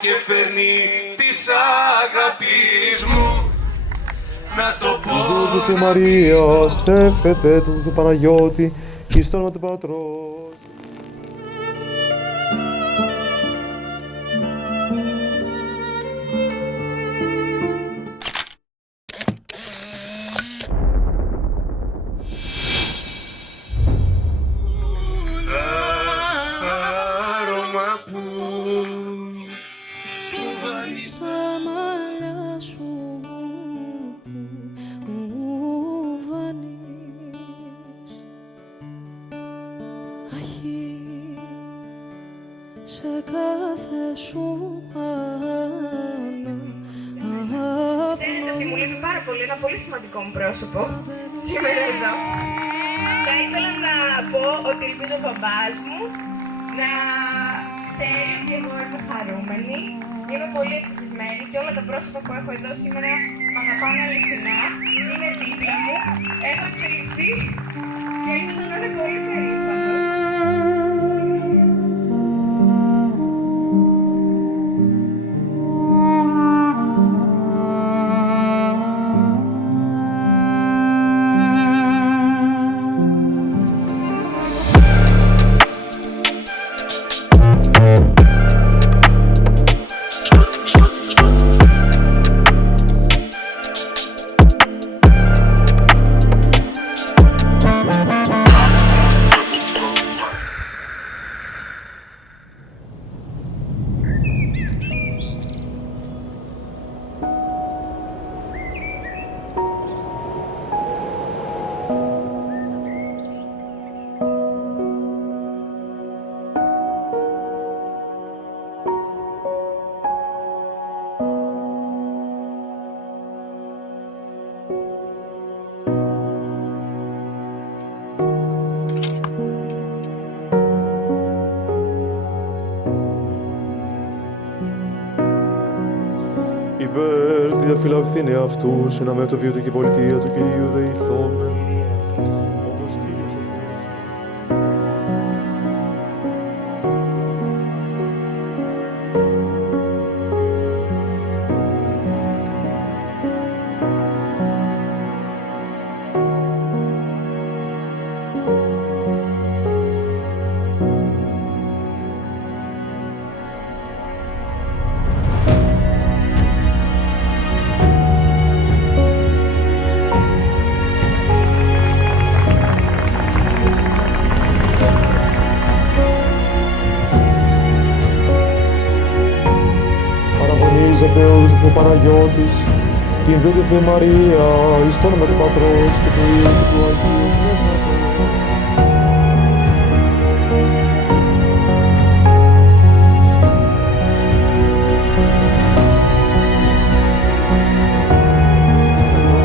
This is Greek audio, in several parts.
και φέρνει της αγάπης μου να το πω. Του Θεού Μαρία, στέφεται του Θεού Παναγιώτη, εις το όνομα του Πατρός. Άρωμα που βάζεις Στα μαλλιά σου που μου βανείς αχή σε κάθε σου μάνα. Ξέρετε ότι μου λείπει πάρα πολύ ένα πολύ σημαντικό μου πρόσωπο σήμερα εδώ. Θα ήθελα να πω ότι ελπίζω ο μπαμπάς μου να ξέρει ότι εγώ είμαι χαρούμενη. Είμαι πολύ ευτυχισμένη και όλα τα πρόσωπα που έχω εδώ σήμερα με αγαπάνε αληθινά. Είναι δίπλα μου, έχω εξελιχθεί και ελπίζω να είναι πολύ περήφανος. Υπέρ τη διαφυλαχθήνε αυτούς, ένα με το βίο του και πολιτεία του Κυρίου δεηθόμεν, όπως Κύριος ο Θεός. Παραγωνίζεται ο Θεού Παναγιώτης, την Δeu του Θεού Μαρία, εις το όνομα του Πατρός και του Υιού και του Αγίου Πνεύματος.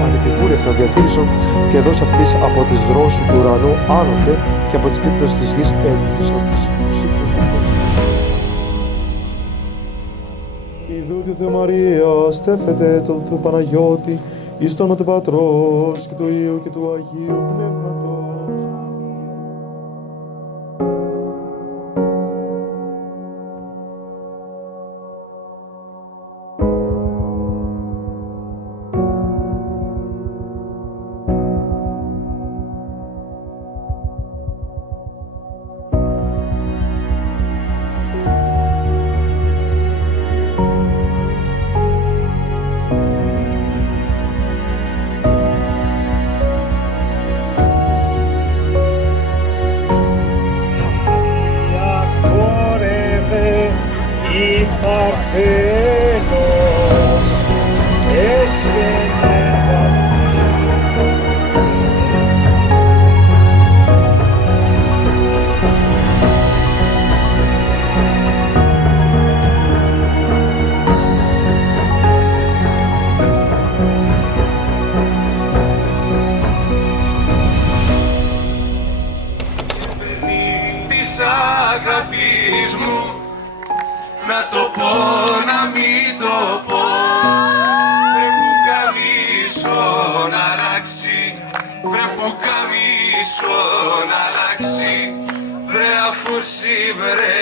Ανεπιβούλευτα διατήρησον και δώσ' αυτής από τις δρόσου του ουρανού άνωθε και από τις πίπτες της γης έλπισον της ύπνους αυτός. Ιδού του Θεού Μαρία, στέφεται τον Θεό Παναγιώτη, εις το όνομα του Πατρός και του Υιού και του Αγίου Πνεύματος. Παρθένος έσβαινε της αγάπης μου να το πω, να μην το πω. Βρε που καμίσο να αλλάξει, βρε που καμίσο να αλλάξει, βρε αφού βρε